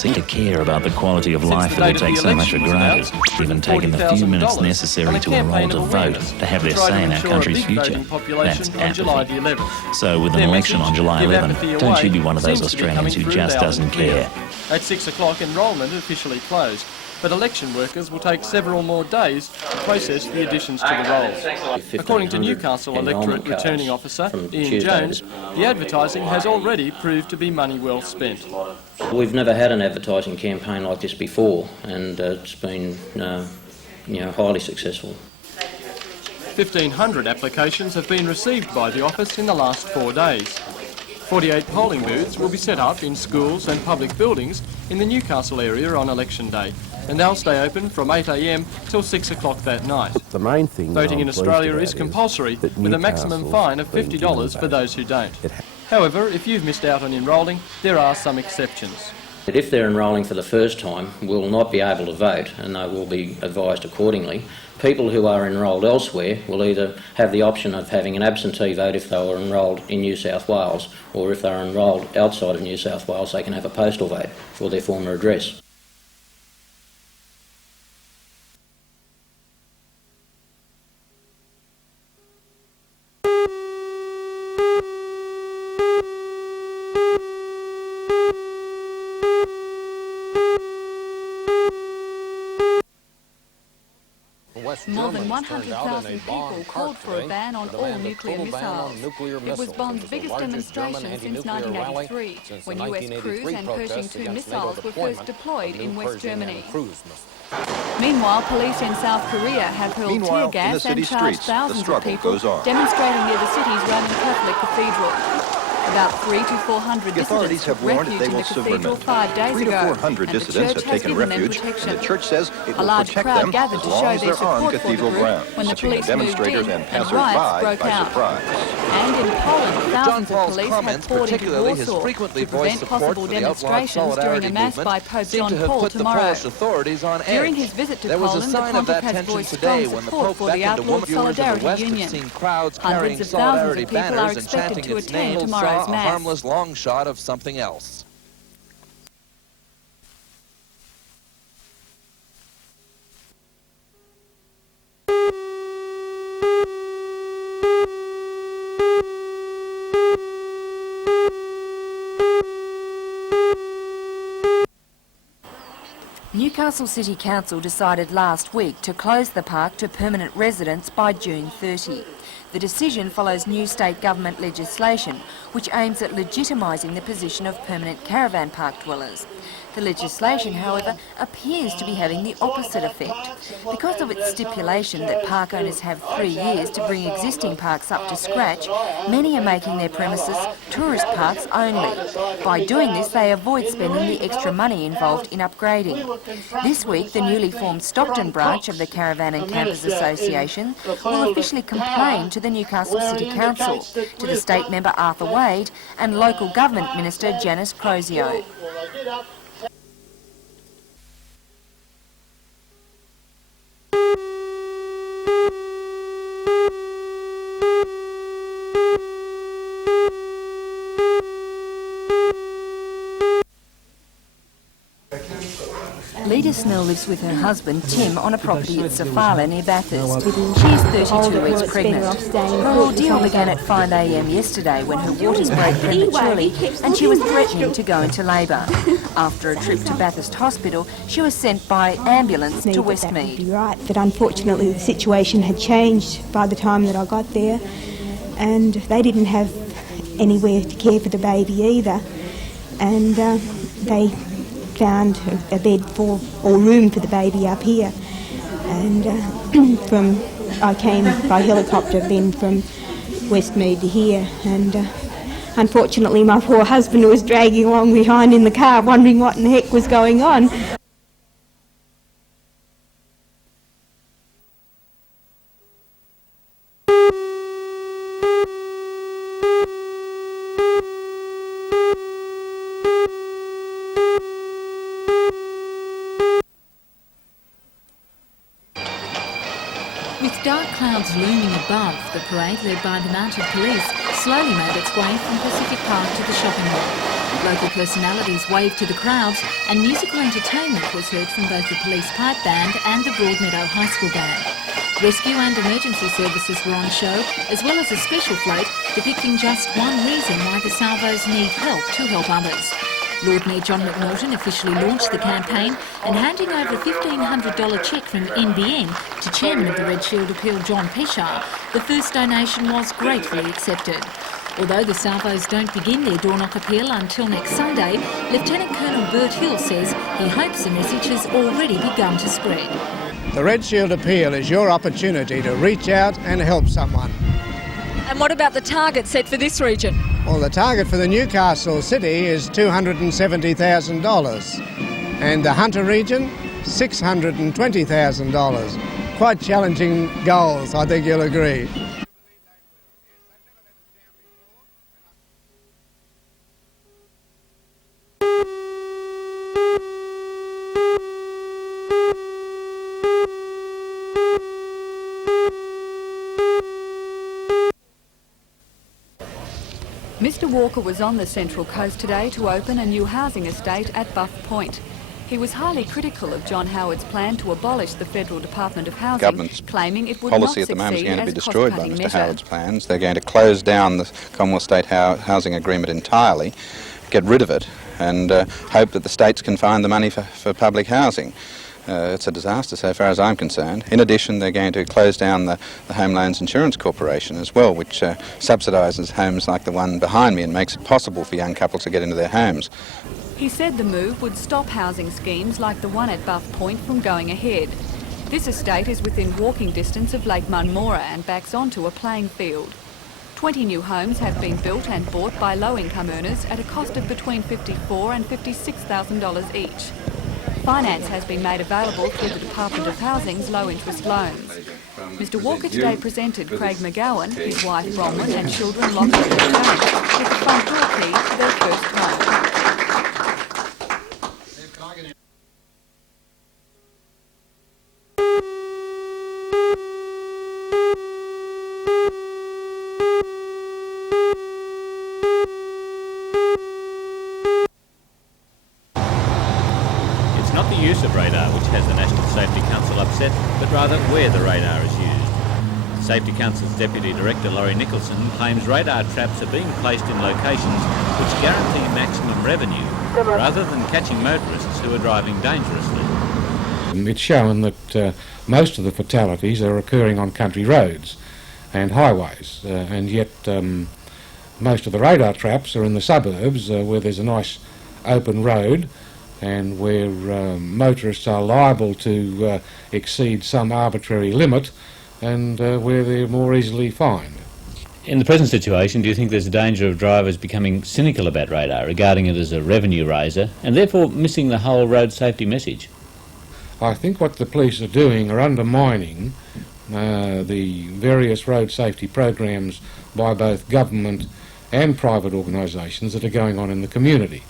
seem to care about the quality of life that we take so much for granted, even taking the few minutes necessary to enrol to vote, to have their say in our country's future. That's apathy. So with an election on July 11, don't you be one of those Australians who just doesn't care. At 6 o'clock, enrolment officially closed, but election workers will take several more days to process the additions to the rolls. According to Newcastle Electorate Returning Officer Ian Jones, the advertising has already proved to be money well spent. We've never had an advertising campaign like this before, and it's been highly successful. 1,500 applications have been received by the office in the last 4 days. 48 polling booths will be set up in schools and public buildings in the Newcastle area on election day, and they'll stay open from 8 a.m. till 6 o'clock that night. The main thing voting in Australia is compulsory, with a maximum fine of $50 for those who don't. However, if you've missed out on enrolling, there are some exceptions. If they're enrolling for the first time, will not be able to vote, and they will be advised accordingly. People who are enrolled elsewhere will either have the option of having an absentee vote if they were enrolled in New South Wales, or if they're enrolled outside of New South Wales, they can have a postal vote for their former address. More than 100,000 people called for a ban on all nuclear missiles. It was Bond's biggest demonstration since 1983, when US Cruise and Pershing II missiles were first deployed in West Germany. Meanwhile, police in South Korea have hurled tear gas and charged thousands of people demonstrating near the city's Roman Catholic cathedral. About 300 to 400 dissidents took refuge in the cathedral 5 days ago, and the church has given them protection. The church says it A will large protect crowd them gathered to as long show as their they're on support for the cathedral group grounds, when the catching police moved demonstrators in and and riots broke by out. surprise. And in Poland, thousands of police have poured into Warsaw to prevent possible demonstrations during a mass by Pope John Paul tomorrow. During his visit to Poland, the pontiff has voiced strong support for the outlawed Solidarity Union. Hundreds of thousands of people are expected to attend tomorrow's mass. Harmless long shot of something else. Newcastle City Council decided last week to close the park to permanent residents by June 30. The decision follows new state government legislation which aims at legitimising the position of permanent caravan park dwellers. The legislation, however, appears to be having the opposite effect. Because of its stipulation that park owners have 3 years to bring existing parks up to scratch, many are making their premises tourist parks only. By doing this, they avoid spending the extra money involved in upgrading. This week, the newly formed Stockton branch of the Caravan and Campers Association will officially complain to the Newcastle City Council, to the state member Arthur Wade and local government minister Janice Crozio. Leda Snell lives with her husband Tim on a property at Safala near Bathurst. She is 32 weeks pregnant. Her ordeal began at 5 a.m. yesterday when her waters broke prematurely and she was threatening to go into labour. After a trip to Bathurst Hospital, she was sent by ambulance to Westmead. Right, but unfortunately the situation had changed by the time that I got there, and they didn't have anywhere to care for the baby either, and they found a bed or room for the baby up here, and I came by helicopter then from Westmead to here, and unfortunately my poor husband was dragging along behind in the car wondering what in the heck was going on. With dark clouds looming above, the parade, led by the mounted police, slowly made its way from Pacific Park to the shopping mall. Local personalities waved to the crowds, and musical entertainment was heard from both the police pipe band and the Broadmeadow High School band. Rescue and emergency services were on show, as well as a special float depicting just one reason why the salvos need help to help others. Lord Mayor John McNaughton officially launched the campaign, and handing over a $1,500 cheque from NBN to Chairman of the Red Shield Appeal John Peshar, the first donation was gratefully accepted. Although the salvos don't begin their door knock appeal until next Sunday, Lieutenant Colonel Bert Hill says he hopes the message has already begun to spread. The Red Shield Appeal is your opportunity to reach out and help someone. And what about the target set for this region? Well, the target for the Newcastle City is $270,000 and the Hunter region, $620,000. Quite challenging goals, I think you'll agree. Mr Walker was on the Central Coast today to open a new housing estate at Buff Point. He was highly critical of John Howard's plan to abolish the Federal Department of Housing, Government's claiming it would policy not at the moment is succeed going to be as destroyed by cost-cutting Mr measure. Howard's plans. They're going to close down the Commonwealth State Housing Agreement entirely, get rid of it, and hope that the states can find the money for public housing. It's a disaster so far as I'm concerned. In addition, they're going to close down the Home Loans Insurance Corporation as well, which subsidises homes like the one behind me and makes it possible for young couples to get into their homes. He said the move would stop housing schemes like the one at Buff Point from going ahead. This estate is within walking distance of Lake Munmora and backs onto a playing field. 20 new homes have been built and bought by low-income earners at a cost of between $54,000 and $56,000 each. Finance has been made available through the Department of Housing's low-interest loans. Mr Walker today presented Craig McGowan, his wife Bronwyn and children locked in the garage with the front door key to their first home. It's not the use of radar which has the National Safety Council upset, but rather where the radar is used. The Safety Council's Deputy Director Laurie Nicholson claims radar traps are being placed in locations which guarantee maximum revenue, rather than catching motorists who are driving dangerously. It's shown that most of the fatalities are occurring on country roads and highways, and yet most of the radar traps are in the suburbs where there's a nice open road and where motorists are liable to exceed some arbitrary limit and where they're more easily fined. In the present situation, do you think there's a danger of drivers becoming cynical about radar, regarding it as a revenue raiser, and therefore missing the whole road safety message? I think what the police are doing are undermining the various road safety programs by both government and private organisations that are going on in the community.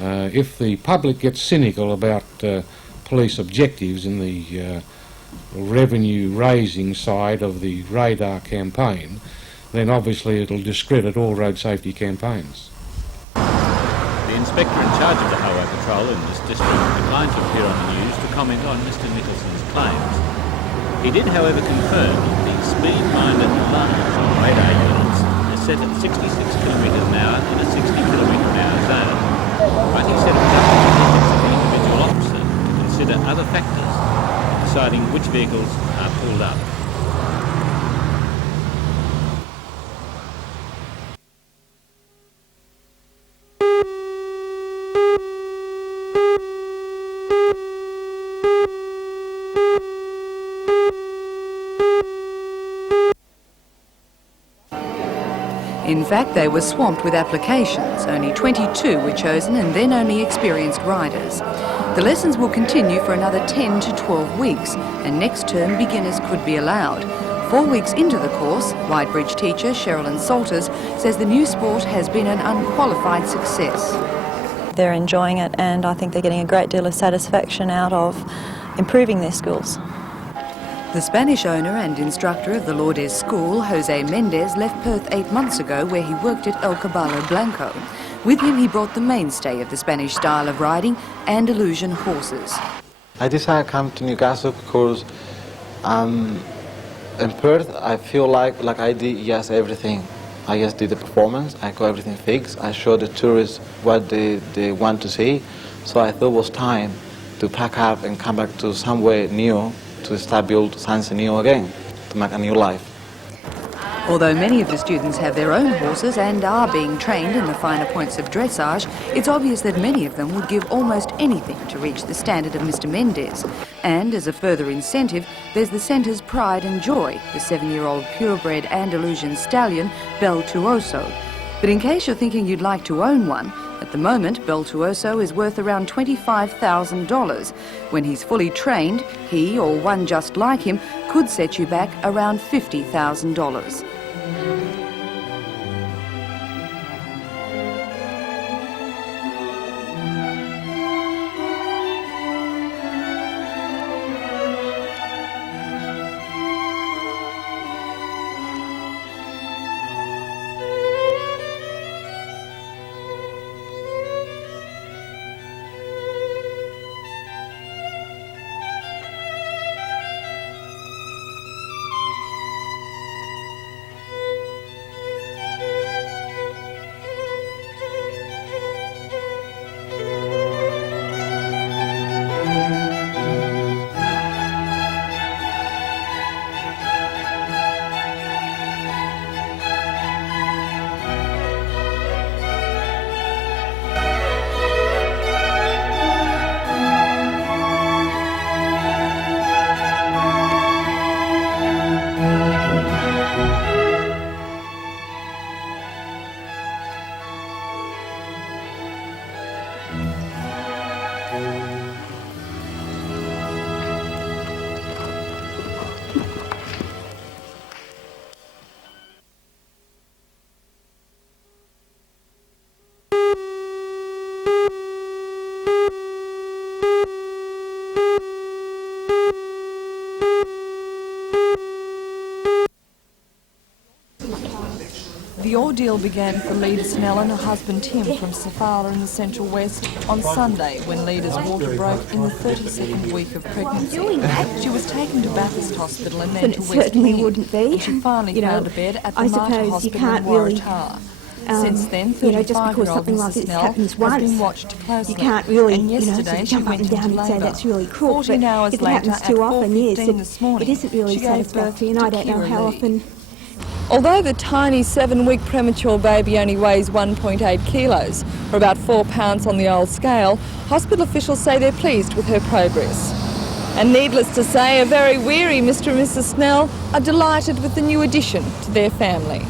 If the public gets cynical about police objectives in the revenue-raising side of the radar campaign, then obviously it'll discredit all road safety campaigns. The inspector in charge of the highway patrol in this district declined to appear on the news to comment on Mr Nicholson's claims. He did, however, confirm that the speed-minded alarms on radar units are set at 66 km/h in a 60 km/h zone. But he said it was up to the ethics of the individual officer to consider other factors in deciding which vehicles are pulled up. In fact, they were swamped with applications. Only 22 were chosen and then only experienced riders. The lessons will continue for another 10 to 12 weeks, and next term beginners could be allowed. 4 weeks into the course, Whitebridge teacher Sherilyn Salters says the new sport has been an unqualified success. They're enjoying it, and I think they're getting a great deal of satisfaction out of improving their skills. The The Spanish owner and instructor of the Lourdes school, Jose Mendez, left Perth 8 months ago, where he worked at El Caballo Blanco. With him, he brought the mainstay of the Spanish style of riding, Andalusian horses. I decided to come to Newcastle because in Perth, I feel like I did just everything. I just did the performance, I got everything fixed, I showed the tourists what they want to see. So I thought it was time to pack up and come back to somewhere new, to start build something new again, to make a new life. Although many of the students have their own horses and are being trained in the finer points of dressage, it's obvious that many of them would give almost anything to reach the standard of Mr. Mendez. And as a further incentive, there's the centre's pride and joy, the 7-year-old purebred Andalusian stallion, Bel Tuoso. But in case you're thinking you'd like to own one, at the moment, Bel Tuoso is worth around $25,000. When he's fully trained, he, or one just like him, could set you back around $50,000. The ordeal began for Leader Snell and her husband Tim from Safala in the Central West on Sunday when Leader's water broke in the 32nd week of pregnancy. She was taken to Bathurst Hospital and then to West certainly Mead. wouldn't be. She finally found a bed at the I Mater suppose Hospital you can't in really, Waratah. Since then, just because 35-year-old something like Mrs. this Snell happens has once, been watched closely. you can't really, and yesterday she jump up went and down into and say labour. that's really cruel. 14 hours if it later, happens too at often, yes, 4:15 this morning, it isn't really she gave birth satisfactory, and to I don't know Kira how Lee. often. Although the tiny 7-week premature baby only weighs 1.8 kilos, or about 4 pounds on the old scale, hospital officials say they're pleased with her progress. And needless to say, a very weary Mr. and Mrs. Snell are delighted with the new addition to their family.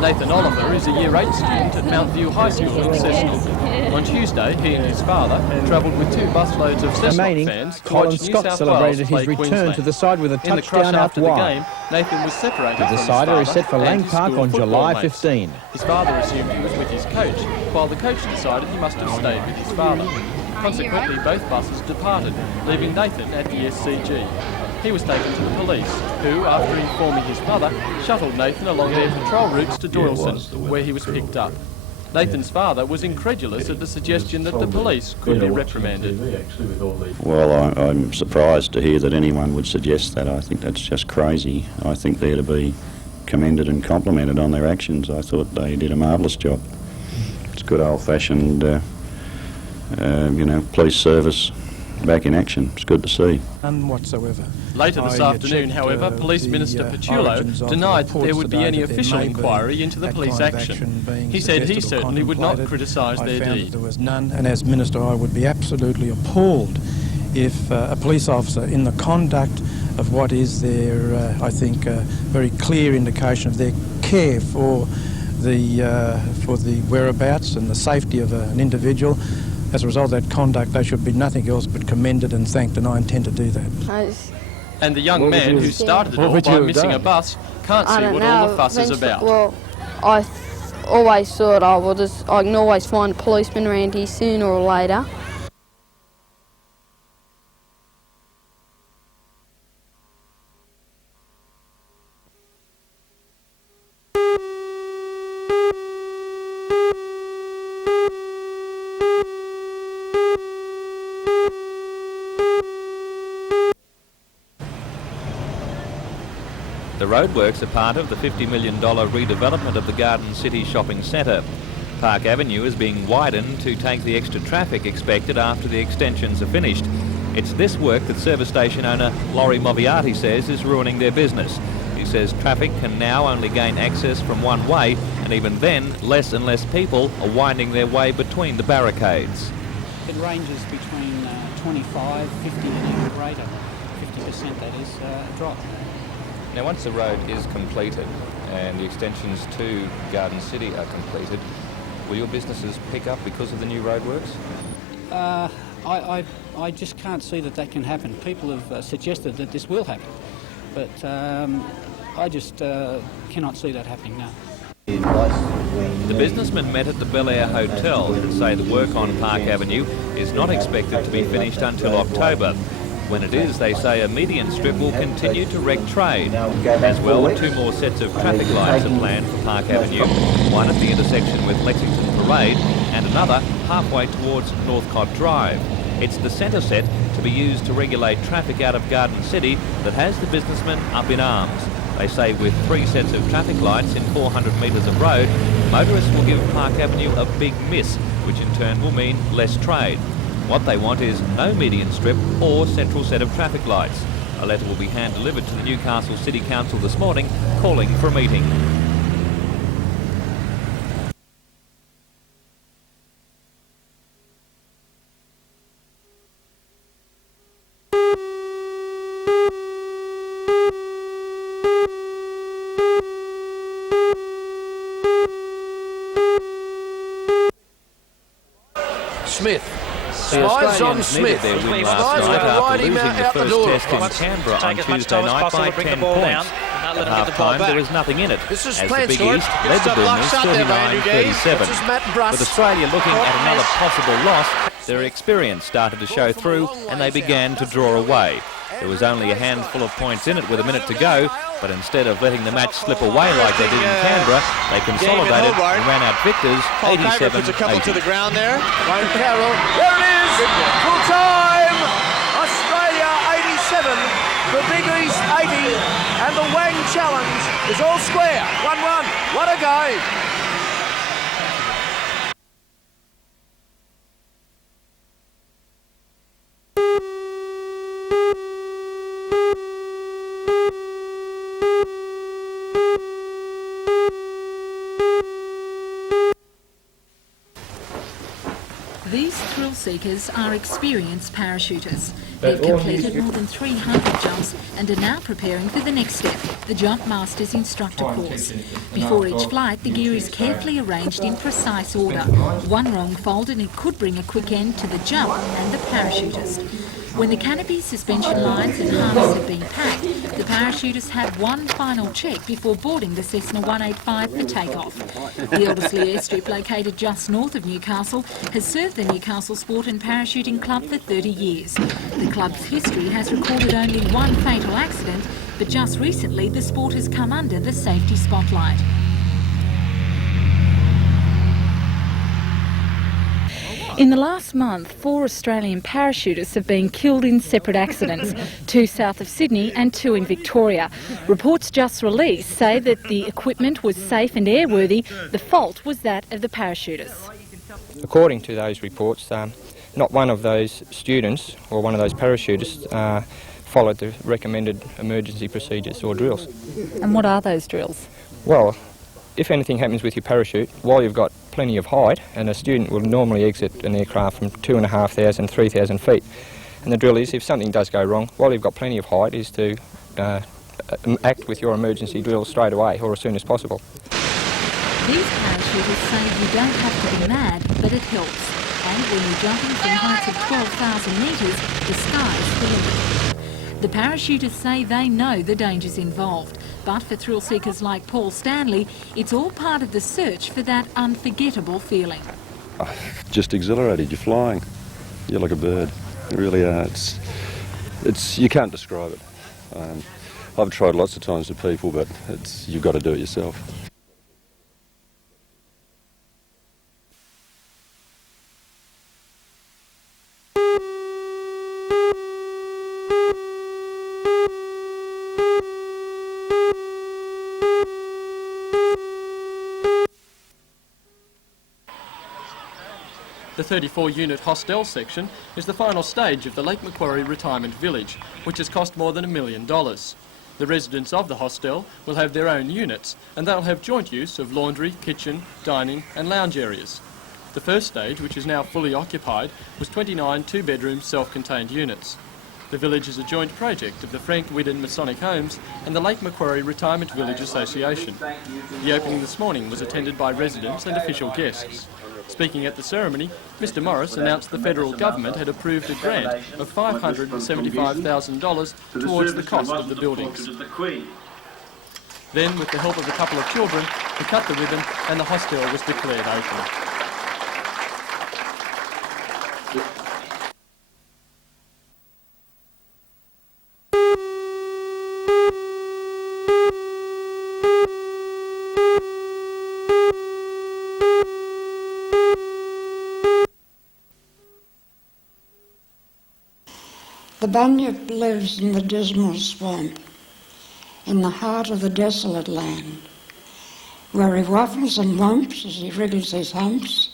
Nathan Oliver is a Year 8 student at Mount View High School in Cessnock. On Tuesday, he and his father travelled with 2 busloads of Cessnock fans to watch New South Wales play Queensland. To the side with a In the crush touchdown out after the wide. game, Nathan was separated The from his decider father is set for and Lang his Park school on football July mates. 15. His father assumed he was with his coach, while the coach decided he must have stayed with his father. Consequently, both buses departed, leaving Nathan at the SCG. He was taken to the police, who, after informing his mother, shuttled Nathan along their patrol routes to Doyleston, where he was picked up. Nathan's father was incredulous at the suggestion that the police could be reprimanded. Well, I'm surprised to hear that anyone would suggest that. I think that's just crazy. I think they're to be commended and complimented on their actions. I thought they did a marvellous job. It's good old-fashioned, police service back in action. It's good to see. None whatsoever. Later this afternoon, however, Police Minister Paciullo denied that there would be any official inquiry into the police action. He said he certainly would not criticise their deed. There was none, and as Minister I would be absolutely appalled if a police officer, in the conduct of what is their, I think, very clear indication of their care for the whereabouts and the safety of an individual, as a result of that conduct, they should be nothing else but commended and thanked, and I intend to do that. And the young man who started it all by missing a bus can't see what all the fuss is about. Well, I always thought I can always find a policeman around here sooner or later. The roadworks are part of the $50 million redevelopment of the Garden City shopping centre. Park Avenue is being widened to take the extra traffic expected after the extensions are finished. It's this work that service station owner Laurie Moviati says is ruining their business. He says traffic can now only gain access from one way, and even then, less and less people are winding their way between the barricades. It ranges between 25, 50 and even greater, 50% that is, drop. Now, once the road is completed and the extensions to Garden City are completed, will your businesses pick up because of the new roadworks? I just can't see that can happen. People have suggested that this will happen, but I just cannot see that happening now. The businessmen met at the Bel Air Hotel and say the work on Park Avenue is not expected to be finished until October. When it is, they say a median strip will continue to wreck trade. As well, 2 more sets of traffic lights are planned for Park Avenue, one at the intersection with Lexington Parade and another halfway towards Northcott Drive. It's the centre set to be used to regulate traffic out of Garden City that has the businessmen up in arms. They say with 3 sets of traffic lights in 400 metres of road, motorists will give Park Avenue a big miss, which in turn will mean less trade. What they want is no median strip or central set of traffic lights. A letter will be hand-delivered to the Newcastle City Council this morning, calling for a meeting. Smith. The Slides on Australians Smith. needed their win last night after losing the first test in Canberra on Tuesday night by 10 points. At half-time, there was nothing in it, as the Big East led the Boomers 39-37. With Australia looking at another possible loss, their experience started to show through and they began to draw away. There was only a handful of points in it with a minute to go, but instead of letting the match slip away like they did in Canberra, they consolidated and ran out victors 87-80. Puts a couple to the ground there. Ryan Carroll. There it is! Full time! Australia 87, the Big East 80, and the Wang Challenge is all square. 1-1. What a game! These thrill seekers are experienced parachutists. They've completed more than 300 jumps and are now preparing for the next step, the Jump Masters Instructor course. Before each flight, the gear is carefully arranged in precise order. One wrong fold and it could bring a quick end to the jump and the parachutist. When the canopy, suspension lines and harness have been packed, the parachutists have one final check before boarding the Cessna 185 for takeoff. The Elderslie Airstrip, located just north of Newcastle, has served the Newcastle Sport and Parachuting Club for 30 years. The club's history has recorded only one fatal accident, but just recently the sport has come under the safety spotlight. In the last month, 4 Australian parachutists have been killed in separate accidents, 2 south of Sydney and 2 in Victoria. Reports just released say that the equipment was safe and airworthy. The fault was that of the parachutists. According to those reports, not one of those students or one of those parachutists followed the recommended emergency procedures or drills. And what are those drills? Well, if anything happens with your parachute, while you've got plenty of height, and a student will normally exit an aircraft from 2,500, 3,000 feet. And the drill is, if something does go wrong, while you've got plenty of height, is to act with your emergency drill straight away or as soon as possible. These parachutists say you don't have to be mad, but it helps. and when you're jumping from heights of 12,000 metres, the sky's the limit. The parachutists say they know the dangers involved, but for thrill seekers like Paul Stanley, it's all part of the search for that unforgettable feeling. Just exhilarated, you're flying. You're like a bird. You really are. You can't describe it. I've tried lots of times with people, but you've got to do it yourself. The 34-unit hostel section is the final stage of the Lake Macquarie Retirement Village, which has cost more than $1 million. The residents of the hostel will have their own units, and they'll have joint use of laundry, kitchen, dining and lounge areas. The first stage, which is now fully occupied, was 29 two-bedroom self-contained units. The village is a joint project of the Frank Widden Masonic Homes and the Lake Macquarie Retirement Village Association. The opening this morning was attended by residents and official guests. Speaking at the ceremony, Mr Morris announced the federal government had approved a grant of $575,000 towards the cost of the buildings. Then, with the help of a couple of children, he cut the ribbon and the hostel was declared open. The bunyip lives in the dismal swamp, in the heart of the desolate land, where he waffles and whomps as he wriggles his humps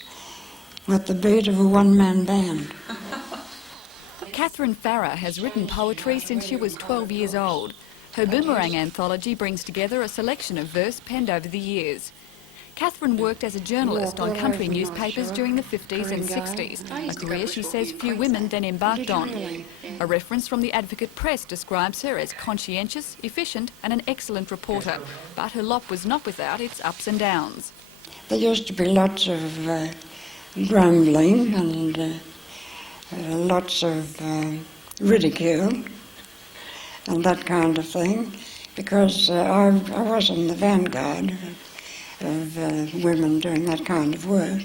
with the beat of a one-man band. Catherine Farrer has written poetry since she was 12 years old. Her Boomerang anthology brings together a selection of verse penned over the years. Catherine worked as a journalist on country newspapers during the 50s and 60s, a career she says few women then embarked on. A reference from the Advocate Press describes her as conscientious, efficient and an excellent reporter, but her lot was not without its ups and downs. There used to be lots of grumbling and lots of ridicule and that kind of thing, because I was in the vanguard of women doing that kind of work.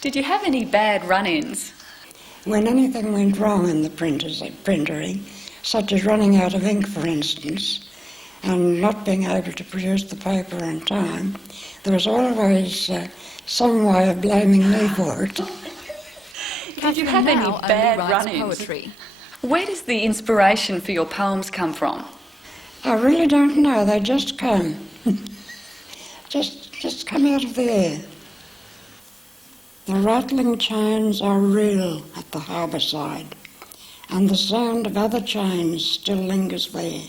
Did you have any bad run-ins? When anything went wrong in the printing, such as running out of ink, for instance, and not being able to produce the paper on time, there was always some way of blaming me for it. Did you have any bad run-ins? Where does the inspiration for your poems come from? I really don't know. They just come. just come out of the air. The rattling chains are real at the harbour side, and the sound of other chains still lingers there.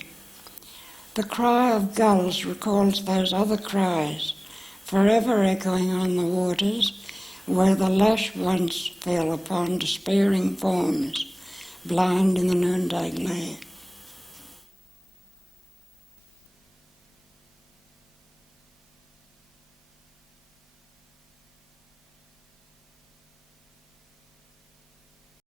The cry of gulls recalls those other cries, forever echoing on the waters, where the lash once fell upon despairing forms, blind in the noonday glare.